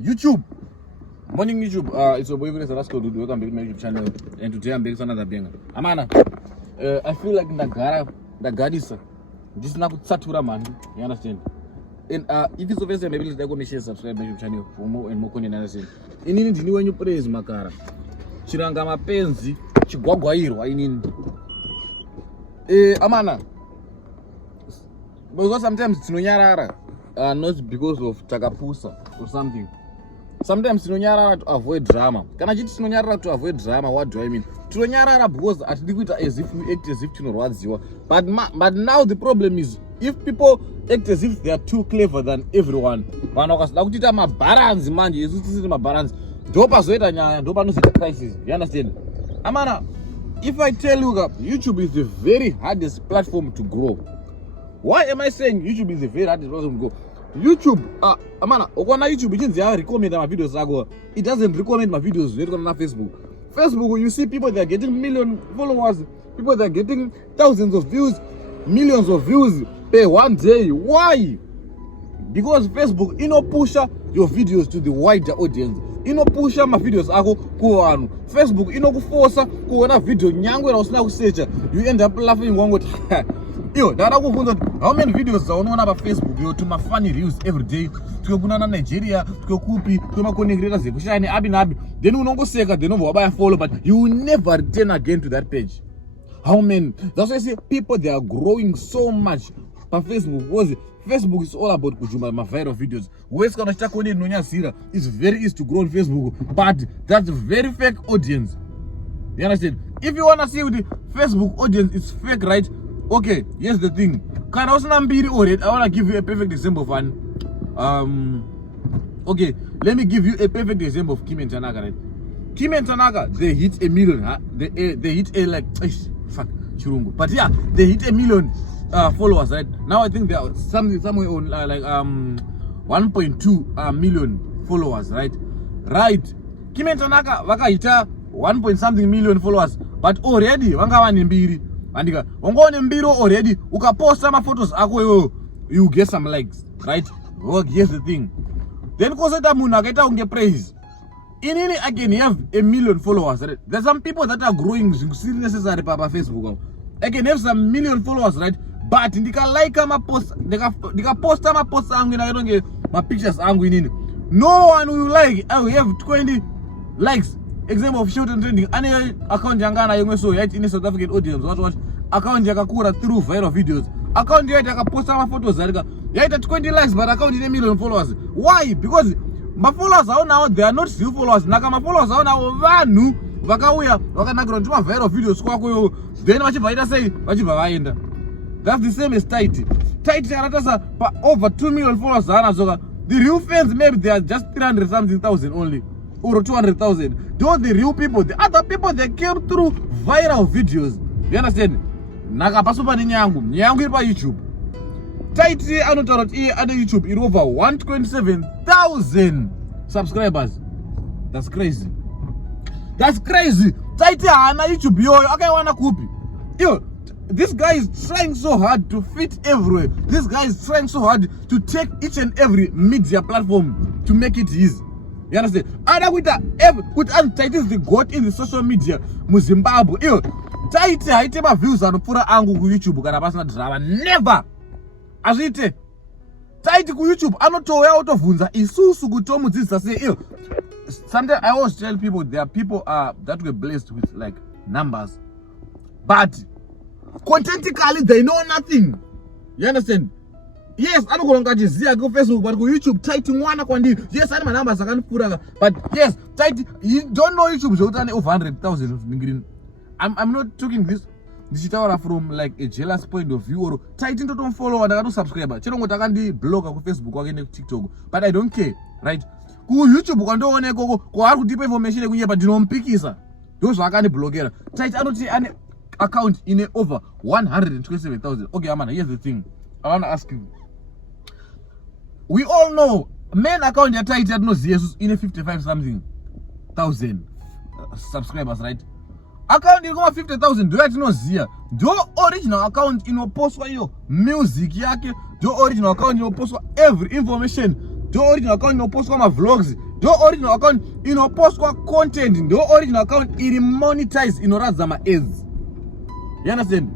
YouTube. Morning YouTube. It's your boy Vanessa Rasco. Welcome back to my YouTube channel. And today I'm back to another banger. Amana, I feel like Nagadisa. This is not Satura man. You understand? And if it's obvious, maybe let's go and share, subscribe to my YouTube channel for more and more content. Understand? In the new when you praise Makara. Chiranga mapenzi, chigwagwairwa inini. Amana. Because sometimes it's no not because of takapusa or something. Sometimes tinonyarara to avoid drama. Kana chiti tinonyarara to avoid drama, what do I mean? Tinonyarara because atidi kuita as if we act as if tinorwadziwa. But now the problem is if people act as if they are too clever than everyone. Vanhu vakasida kuita mabalance manje, yesu tisiri mabalance. Ndo pazoita nyaya, ndo panozoita crisis. You understand? Amana, if I tell you that YouTube is the very hardest platform to grow. Why am I saying YouTube is the very hardest platform to grow? YouTube, amana, ukona YouTube it recommend my videos ago. It doesn't recommend my videos on Facebook. Facebook, you see people that are getting million followers, people that are getting thousands of views, millions of views per one day. Why? Because Facebook push your videos to the wider audience. Push my videos ago kuwanu. Facebook force kuona video nyangwe na usina kusearch. You end up laughing one with yo, how many videos unaona pa Facebook yo to my funny reels every day. Tukuna Nigeria, tukupi, tumakoneketa zekushine abi. Then unongoseka, then wabaya follow, but you will never return again to that page. How many? That's why I say people they are growing so much on Facebook because Facebook is all about kujuma my viral videos. It's very easy to grow on Facebook, but that's a very fake audience. You understand? If you wanna see with the Facebook audience is fake, right? Okay, here's the thing. I wanna give you a perfect example of one. Okay, let me give you a perfect example of Kim and Tanaka, right? Kim and Tanaka, they hit 1 million. They hit a like fuck chirungu. But yeah, they hit 1 million followers, right? Now I think they are somewhere on like 1.2 million followers, right? Right. Kim and Tanaka waka hita 1 point something million followers, but already wanga wanimbiri. Andika, ungone mbiro already, ukapost some photos ako you get some likes, right? Well, here's the thing. Then kozeta munhu akaita unge praise. Inini again you have 1 million followers, right? There's some people that are growing necessary pa Facebook. I can have some million followers, right? But ndika like my post, ndika post my post angu na yonge my pictures angu inini. No one will like. I will have 20 likes. Example of short and trending. Any account yangana yongwe so yet in the South African audience. What account yakakura through viral videos. Account yaka post some photos yet 20 likes, but account in 1 million followers. Why? Because my followers are now they are not still followers. Naka my followers are now vanu vakauya vakanakira kuti viral videos kwako then vachivaita sei vachibva vaenda. That's the same as Tight aratasa pa over 2 million followers anazoka. The real fans maybe they are just 300 something thousand only. Or 200,000. Those the real people, the other people they came through viral videos. You understand? Naka pasupa ni nyangu ipa YouTube. Tight anotarot under YouTube in over 127,000 subscribers. That's crazy. Tight ana YouTube yo okay wana kupi. Yo, this guy is trying so hard to fit everywhere. This guy is trying so hard to take each and every media platform to make it his. You understand? Ada with Tight is the god in the social media mu Zimbabwe. Yo, Tight haite ma views anopfura angu ku YouTube kana pasina drama. Never. Azvite. Tight ku YouTube anotouya autovhunza isusu kutomudzidzisa sei. Yo, sometimes I always tell people there are people that were blessed with like numbers, but contentally they know nothing. You understand? Yes, I don't go on Facebook, but go YouTube, Tight mwana kwandiri. Yes, I know my numbers akanipfura. But yes, Tight, you don't know YouTube zvotane over 100,000. I'm not talking this ndichitaura from like a jealous point of view or Tight ndoto follow ndakato subscriber. Chero ngoti akandi blogger ku Facebook kwake ne TikTok. But I don't care, right? Ku YouTube kwandoone koko ko ari kutipa information ekunyeba ndinompikisa. Ndozvo akandi bloggera. Tight anoti ane account in over 127,000. Okay, amana, here's the thing. I want to ask you. We all know main account ya Tight no Jesus in a 55 something thousand subscribers, right? Account in 50,000 do you know zia? Do original account inopostwa hiyo music yake, do original account inopostwa every information, do original account inopostwa ma vlogs, ndo original account inopostwa content, ndo original account iri monetize inoradza ma-ads. You understand?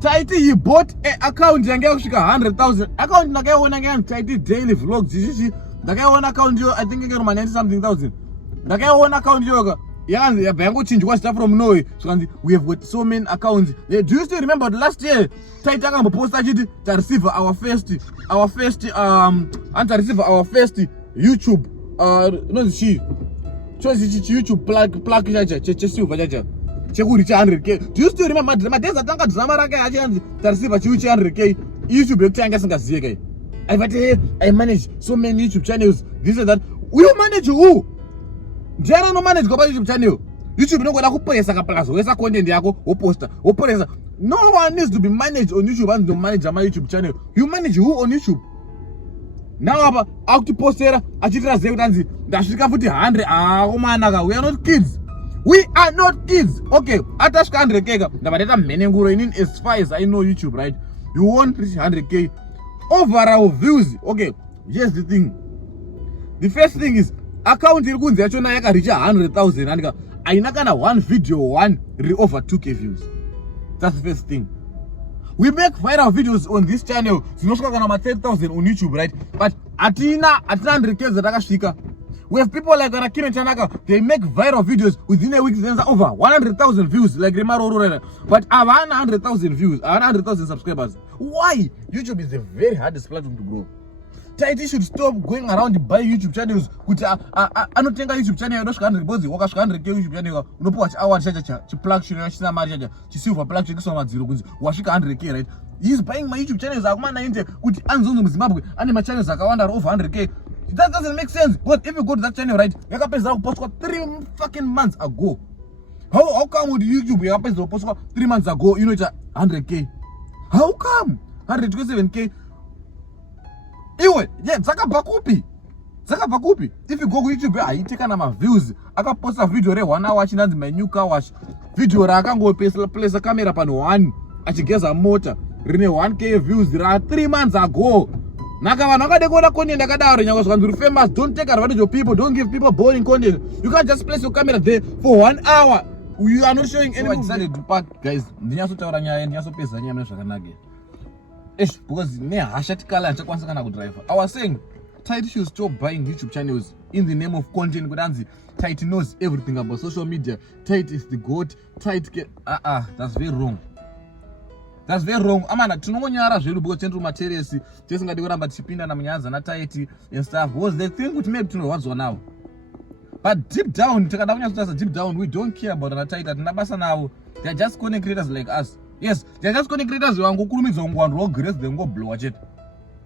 Taiti he bought a account yange yakusvika 100,000. Account ndakaiona ngeyangu taiti daily vlogs ichichi. Ndakaiona account yo I think ingeroma 90 something thousand. Ndakaiona account yo yakanzi yabva yangochinjwa zita from Norway. Zvikanzi we have got so many accounts. Do you still remember last year taiti akamboposta achiti ta receive our first and to receive our first YouTube no chi YouTube plug chacha silver chacha chekuri cha 100k. Do you still remember madeza tanga drama rake achanzi ta receive chiu cha 100k YouTube yekutanga singaziye kai. I manage so many YouTube channels, this and that. You manage who? Ndiana no manage kwa YouTube channel. YouTube inongoda kupressa kaplazo wesa content yako wopressa. No one needs to be managed on YouTube and to manage my YouTube channel. You manage who on YouTube? Now apa akutipostera achitira zekutanzi ndasvika futi 100 komana we are not kids. We are not kids. Okay, atasvika 100k ka ndabadeta mhenenguro inini as far as I know YouTube, right? You won't reach 100k overall views. Okay, here's the thing. The first thing is account iri kunzi yachona yakaricha 100,000 andika aina kana one video one over 2k views. That's the first thing. We make viral videos on this channel zinosvika kana ma 10,000 on YouTube, right? But atina 100k zatakasvika. We have people like Rakime Chanaka, they make viral videos within a week, there's over 100,000 views, like Remaro. But I have 100,000 views, 100,000 subscribers. Why? YouTube is the very hardest platform to grow. Taiti should stop going around to buy YouTube channels. Anotenga YouTube channel, you don't because you walk 100k YouTube channel, you watch our chacha, plug shina marja, silver plug so zero, washika 100k, right? He's buying my YouTube channels, Agmana Inte, with Anzon Zimbabwe, and my channels are over 100k. That doesn't make sense. But if you go to that channel, right, Yakapes post 3 fucking months ago. How come with YouTube Yakapes post 3 months ago, you know it's 100k? How come? 127k? Anyway, yeah, Zaka Bakupi. If you go to YouTube, I take my views. I can post a video 1 hour watching my new car wash. Video I can go place a camera pan one. I should get a motor. Rene 1k views. There are 3 months ago. Famous. Don't take advantage of people. Don't give people boring content. You can't just place your camera there for 1 hour. You are not showing any. So I decided to pack, guys. Because I was saying Taiti should stop buying YouTube channels in the name of content. Taiti knows everything about social media. Taiti is the goat. Taiti that's very wrong. That's very wrong. Amana tunongonyara zvelu because central materials tesingadi kuramba tichipinda na munyanza na Taiti and stuff was the thing which made to know what's on now. But deep down, deep down, we don't care about the Taiti and nabasa now. They're just content creators like us. Yes, they're just content creators who are going grace them go blow it.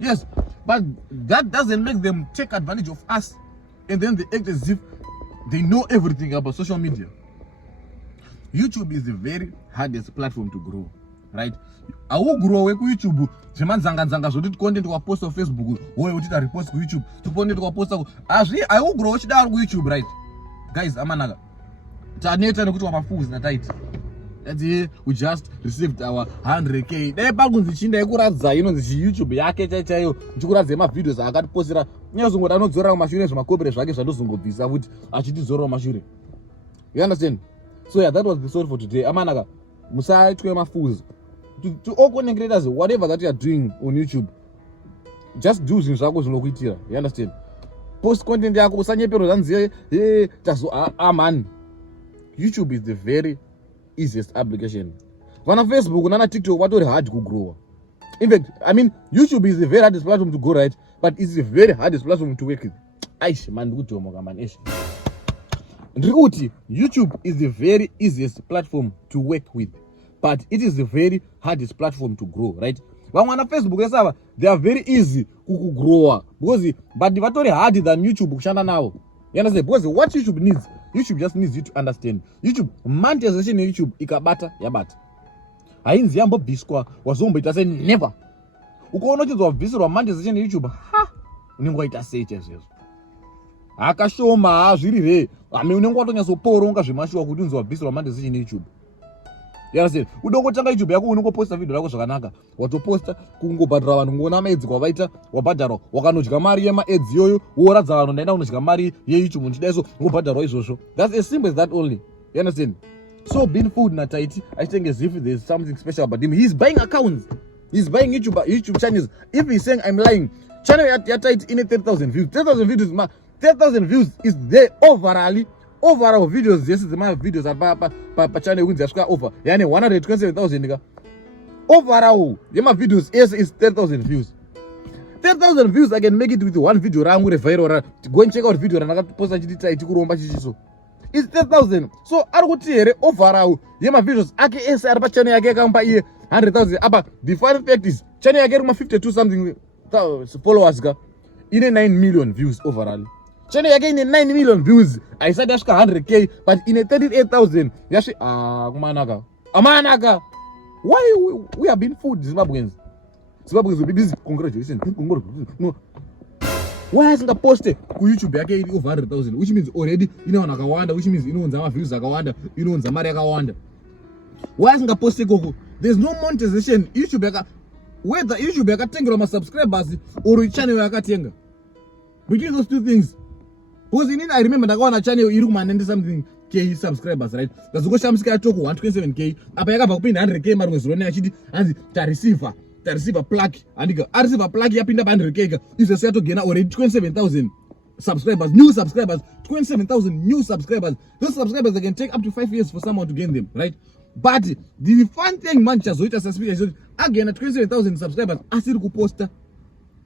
Yes, but that doesn't make them take advantage of us and then they act as if they know everything about social media. YouTube is the very hardest platform to grow, right? I will grow with YouTube. So content to post on Facebook or repost to YouTube to content to post. I will grow with YouTube, right? Guys, I'm another. We just received our 100k. YouTube yake chaiyo ndikuradze ma videos akatipostira nyazongo anodzora kumashure zvemakopere zvake zvandozongobvisa kuti achitidzora kumashure. You understand? So yeah, that was the story for today. Amanaka musatwe mafuzi to all content creators, whatever that you are doing on YouTube, just do zvinhu zvako zvinokuitira. You understand? Post content yako usanyepero zanziye man. YouTube is the very easiest application. Vana Facebook nana TikTok what hard to grow. In fact, I mean YouTube is the very hardest platform to go, right? But it's the very hardest platform to work with. Aish man kutomoka man ish. Ndikuti YouTube is the very easiest platform to work with, but it is the very hardest platform to grow, right? Vamwana Facebook yesava they are very easy kugrow because but they are very harder than YouTube kushanda nawo. You understand? Because what YouTube needs, YouTube just needs you to understand. YouTube monetization in YouTube ikabata yabata. Hainzi yambo biskwa wazombo itase never. Ukoona chizo visirwa monetization in YouTube ha unengoita seche zvezvo. Akashoma zviri re. Unengotonya soporo unga zvemashuwa kuti unzwa visirwa monetization in YouTube. Yarase udongotanga YouTube yako unongoposta video rako zvakanaka watoposta kungobhadhara vanhu ngona maedzi kwavaita wabhadhara wakanodya mari yema ads yoyo woradza vanhu ndaenda kunodya mari yeYouTube nchida izvo ngobhadharwa izvozvo. That's as simple as that only. You understand? So Bean Food na Taiti I think as if there's something special about him. He's buying accounts, he's buying YouTube channels. If he's saying I'm lying, channel ya Taiti in 30,000 views, 30,000 views 30,000 views is there overall videos. Yes, the my videos are pa channel wins yasvika over yani 127,000 ka overall yema videos is 30,000 views. 10,000 views I can make it with one video rangu reviral. Go and check out video ranakaposta chiti Taiti kuromba chichiso. It's 10,000. So ari kuti here overall yema videos ake ese ari pa channel yake akampa iye 100,000 apa. The fun fact is channel yake iri 52 something followers ka ine 9 million views overall. Channel yake ine 9 million views. I said yasvika 100k but ine 38,000 yasvi kumanaka amanaka. Why we have been food Zimbabweans will be busy. Congratulations. Why hasn't posted ku YouTube yake iri over 100,000, which means already ine vanhu akawanda, which means inounza ma views akawanda, inounza mari yakawanda. Why hasn't posted koko? There's no monetization. YouTube yaka whether YouTube yakatengerwa ma subscribers or channel yakatenga. Between those two things. Because in I remember ndakaona channel iri kuma 90 something k subscribers, right? Ngazongoshamsika yatoko 127k apa yakabva kupinda 100k mari mwezi wona achiti anzi receiver plug andika receiver plug yapinda pa 100k izvo sayatogena already 27,000 subscribers, new subscribers, 27,000 new subscribers. Those subscribers they can take up to 5 years for someone to gain them, right? But the fun thing man chazoita suspicious is again 27,000 subscribers asiri kuposta.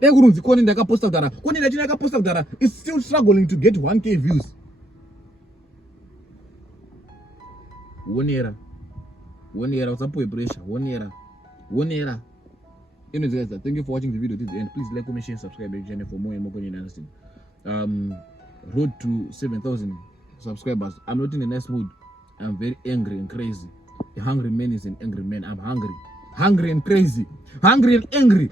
Nekurunzi content yakaposta kudara, content yachina yakaposta kudara is still struggling to get 1k views. One era usapuwe pressure. One era. Anyways guys, thank you for watching the video to the end. Please like, comment, share, subscribe to the channel for more and more content. Understand? Road to 7,000 subscribers. I'm not in a nice mood. I'm very angry and crazy. A hungry man is an angry man. I'm hungry and crazy, hungry and angry.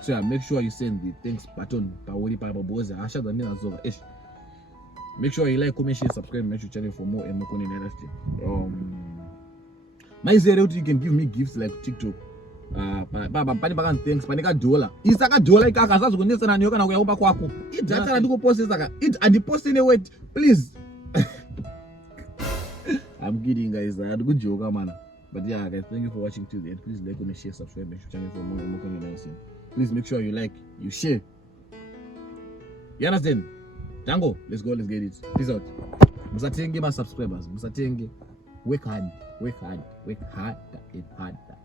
So make sure you send the thanks button. Make sure you like, comment, share, subscribe to the channel for more and more content. My zero you can give me gifts like TikTok. Pani bakan thanks panika dollar. Isaka dollar ikaka sazokunesa nani kana kuyaomba kwako. Idata ndikupost saka. And post in a way, please. I'm kidding guys. I had a good joke man. But yeah guys, thank you for watching till the end. Please like, comment, share, subscribe to the channel for more and more content. Please make sure you like, you share. You understand? Tango, let's go, let's get it. Peace out. Musatenge my subscribers. Musatenge. Work hard and harder.